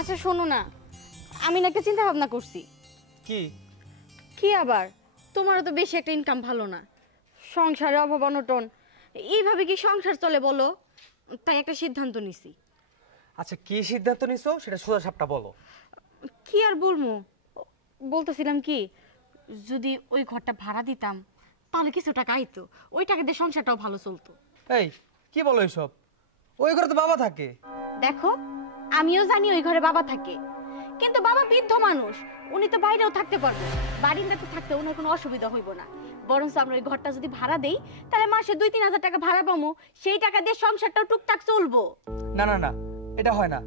আচ্ছা শোনো না, আমি না একটা চিন্তা ভাবনা করছি। কি? কি আবার, তোমারও তো বেশি একটা ইনকাম ভালো না, সংসারে অভাব অনটন, এইভাবে কি সংসার চলে বলো? তাই একটা সিদ্ধান্ত নিছি। আচ্ছা কি সিদ্ধান্ত নিছো সেটা সোজা সাপটা বলো। কি আর বলবো, বলতেছিলাম কি, যদি ওই ঘরটা ভাড়া দিতাম তাহলে কিছু টাকা আইতো, ওই টাকা দিয়ে সংসারটাও ভালো চলতো। এই কি বলো এইসব? ওই ঘরে তো বাবা থাকে। দেখো, আমিও জানি ওই ঘরে বাবা থাকে, কিন্তু বাবা বৃদ্ধ মানুষ, উনি তো বাইরেও থাকতে পারবে, বারিন্দাতে থাকতে ওনার কোনো অসুবিধা হইব না। বরং আমরা ওই ঘরটা যদি ভাড়া দেই তাহলে মাসে 2-3 হাজার টাকা ভাড়া পাবো, সেই টাকা দিয়ে সংসারটাও টুকটাক চলবো। না না না, এটা হয় না।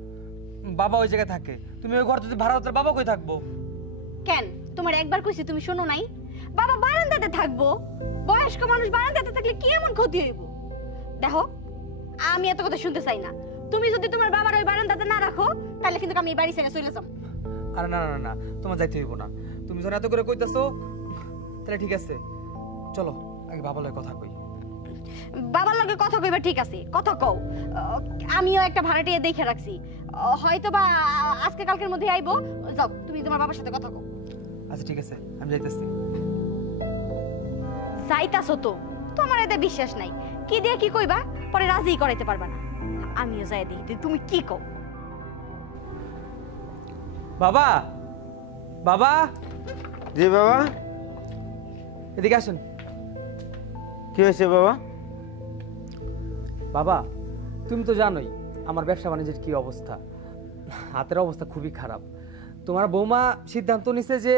বাবা ওই জায়গায় থাকে, তুমি ওই ঘর যদি ভাড়া দাও বাবা কই থাকবো? কেন, তোমার একবার কইছি তুমি শোনো নাই? বাবা বারান্দাতে থাকবো, বয়স্ক মানুষ বারান্দাতে থাকলে কি এমন ক্ষতি হইব? দেখো, আমি এত কথা শুনতে চাই না। তুমি যদি তোমার বাবার ওই বারান্দাতে না রাখো তাহলে কিন্তু আমি এই বাড়ি ছেড়ে চলে যাব। আরে না না না, তোমার যাইতে হইব না। তুমি যখন এত করে কইতাছো তাহলে ঠিক আছে, চলো আগে বাবার লগে কথা কই। বাবার লগে কথা কইবা ঠিক আছে, কথা কও। আমিও একটা ভাড়াটিয়া দেখে রাখছি, হয়তো বা আজকে কালকের মধ্যে আইবো। যাও, তুমি তোমার বাবার সাথে কথা কও। আচ্ছা ঠিক আছে, আমি যাইতেছি। যাইতাছো তো? তোমার এতে বিশ্বাস নাই, কি দিয়ে কি কইবা, পরে রাজি করাইতে পারবা না। আমিও যাই দেখি তুমি কি কও। বাবা, বাবা। জি বাবা। এদিকে আসুন। কি হয়েছে বাবা? বাবা তুমি তো জানোই আমার ব্যবসা বাণিজ্যের কি অবস্থা, হাতের অবস্থা খুবই খারাপ। তোমার বৌমা সিদ্ধান্ত নিছে যে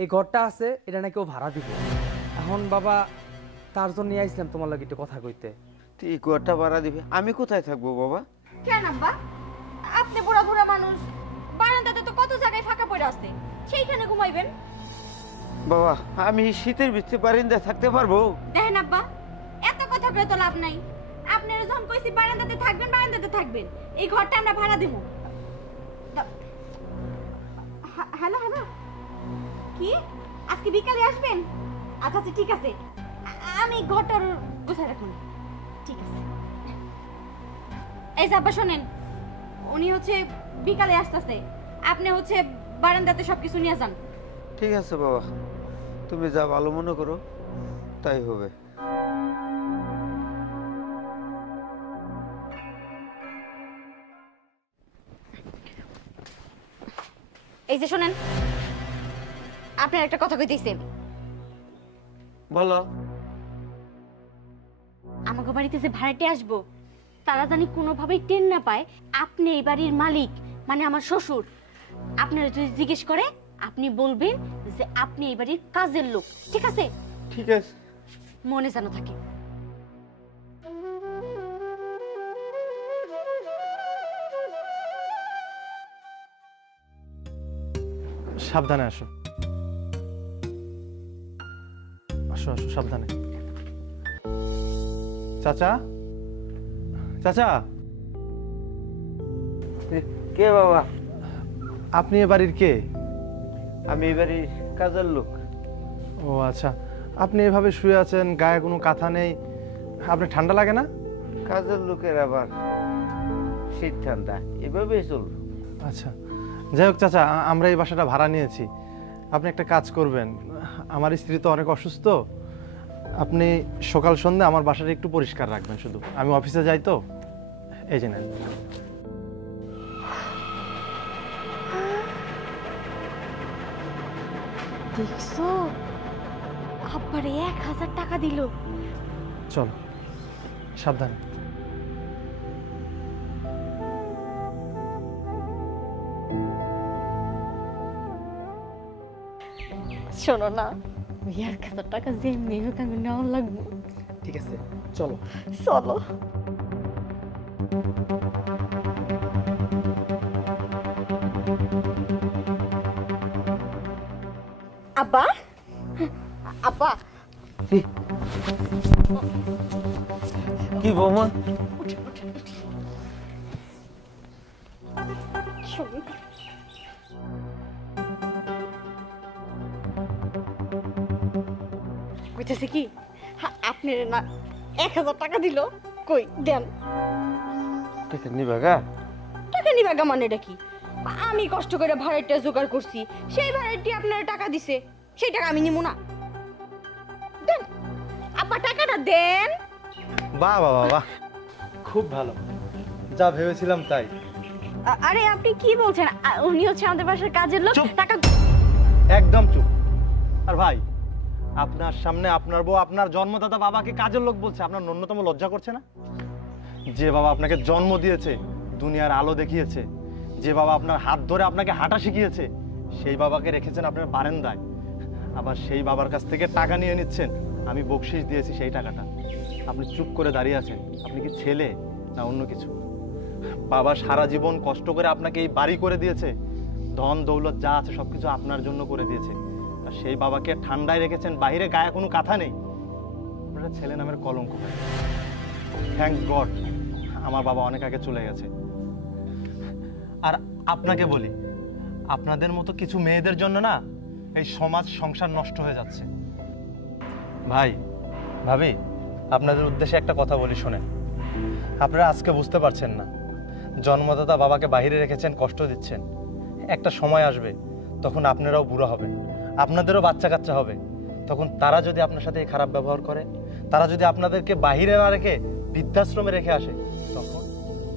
এই ঘরটা আছে এটা নাকি ও ভাড়া দিবে। এখন বাবা তার জন্য আইছিলাম তোমার লাগে একটু কথা কইতে। তুই ঘরটা ভাড়া দিবে, আমি কোথায় থাকবো বাবা? কেন আব্বা, আপনি বুড়া বুড়া মানুষ, বারান্দাতে তো কত জায়গায় ফাঁকা পড়ে আছে, সেইখানে ঘুমাইবেন। বাবা আমি শীতের ভিতরে বারিন্দায় থাকতে পারবো? দেখেন আব্বা, এত কথা কয়ে তো লাভ নাই। আপনারা যখন কইছি বারান্দাতে থাকবেন, বারান্দাতে থাকবেন, এই ঘরটা আমরা ভাড়া দেব। হ্যালো হ্যালো, কি আজকে বিকালে আসবেন? আচ্ছা আচ্ছা ঠিক আছে, আমি ঘরটার গোছায় রাখুন। ঠিক আছে, এই যে আব্বা শোনেন, উনি হচ্ছে বিকালে আসতেছে, আপনি হচ্ছে বারান্দাতে সবকিছু নিয়ে যান। ঠিক আছে বাবা, তুমি যা ভালো মনে করো তাই হবে। এই যে শোনেন, আপনার একটা কথা কইতেছি। বলো। আমাকে বাড়িতে যে ভাড়াটে আসবো তারা জানি কোনোভাবেই টেন না পায় আপনি এই বাড়ির মালিক, মানে আমার শ্বশুর। আপনারা যদি জিজ্ঞেস করে আপনি বলবেন যে আপনি এই বাড়ির কাজের লোক, ঠিক আছে? ঠিক আছে। মনে যেন থাকে। সাবধানে আসো, আসো আসো সাবধানে। চাচা, চাচা। কে বাবা? আপনি এ বাড়ির কে? আমি এই বাড়ির কাজের লোক। ও আচ্ছা, আপনি এভাবে শুয়ে আছেন, গায়ে কোনো কাঁথা নেই, আপনি ঠান্ডা লাগে না? কাজের লোকের আবার শীত ঠান্ডা এভাবেই চলবে। আচ্ছা যাই হোক চাচা, আমরা এই বাসাটা ভাড়া নিয়েছি। আপনি একটা কাজ করবেন, আমার স্ত্রী তো অনেক অসুস্থ, আপনি সকাল সন্ধ্যা আমার বাসাটা একটু পরিষ্কার রাখবেন শুধু, আমি অফিসে যাই তো। এই যে নেন। দেখছো, আব্বারে 1000 টাকা দিল। চল সাবধান। শোনো না, 1000 টাকা যেমনি হোক আমি নেওয়া লাগবো। ঠিক আছে চলো। চলো। আব্বা, আব্বা। কি বৌমা? শোনো, কইতেছে কি, আপনি না 1000 টাকা দিল, কই দেন। টাকা নিবা গা? টাকা নিবা গা মানে এটা কি? আমি কষ্ট করে ভাড়াটা জোগাড় করছি, সেই ভাড়াটি আপনারা টাকা দিছে, সেই টাকা আমি নিব না। দেন আব্বা, টাকাটা দেন। বাহ বাহ বাহ বাহ, খুব ভালো, যা ভেবেছিলাম তাই। আরে আপনি কি বলছেন? উনি হচ্ছে আমাদের বাসার কাজের লোক। চুপ। টাকা একদম চুপ। আর ভাই, আপনার সামনে আপনার বউ আপনার জন্মদাতা বাবাকে কাজের লোক বলছে, আপনার ন্যূনতম লজ্জা করছে না? যে বাবা আপনাকে জন্ম দিয়েছে, দুনিয়ার আলো দেখিয়েছে, যে বাবা আপনার হাত ধরে আপনাকে হাঁটা শিখিয়েছে, সেই বাবাকে রেখেছেন আপনার বারান্দায়, আবার সেই বাবার কাছ থেকে টাকা নিয়ে নিচ্ছেন। আমি বকশিশ দিয়েছি সেই টাকাটা, আপনি চুপ করে দাঁড়িয়ে আছেন। আপনি কি ছেলে না অন্য কিছু? বাবা সারা জীবন কষ্ট করে আপনাকে এই বাড়ি করে দিয়েছে, ধন দৌলত যা আছে সবকিছু আপনার জন্য করে দিয়েছে, আর সেই বাবাকে ঠান্ডায় রেখেছেন, বাইরে গায়ে কোনো কাঁথা নেই। আপনারা ছেলে নামের কলঙ্ক। থ্যাঙ্কস গড আমার বাবা অনেক আগে চলে গেছে। আর আপনাকে বলি, আপনাদের মতো কিছু মেয়েদের জন্য না এই সমাজ সংসার নষ্ট হয়ে যাচ্ছে। ভাই ভাবি, আপনাদের উদ্দেশ্যে একটা কথা বলি শোনেন। আপনারা আজকে বুঝতে পারছেন না, জন্মদাতা বাবাকে বাইরে রেখেছেন, কষ্ট দিচ্ছেন। একটা সময় আসবে তখন আপনারাও বুড়ো হবেন, আপনাদেরও বাচ্চা কাচ্চা হবে, তখন তারা যদি আপনার সাথে এই খারাপ ব্যবহার করে, তারা যদি আপনাদেরকে বাইরে না রেখে বৃদ্ধাশ্রমে রেখে আসে,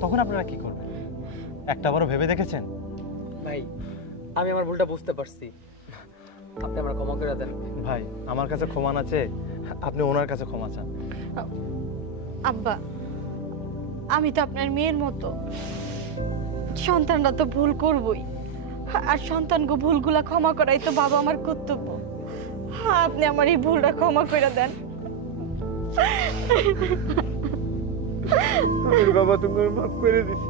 তখন আপনারা কি করবেন? একটা বড় ভেবে দেখেছেন? ভাই আমি আমার ভুলটা বুঝতে পারছি, আপনি আমার ক্ষমা করে দেন। ভাই আমার কাছে ক্ষমা আছে, আপনি ওনার কাছে ক্ষমা চান। আব্বা, আমি তো আপনার মেয়ের মতো, সন্তানরা তো ভুল করবই, আর সন্তানকে ভুলগুলা ক্ষমা করাই তো বাবা আমার কর্তব্য। আপনি আমার এই ভুলটা ক্ষমা করে দেন। বাবা, তুমি মাফ করে দিছি।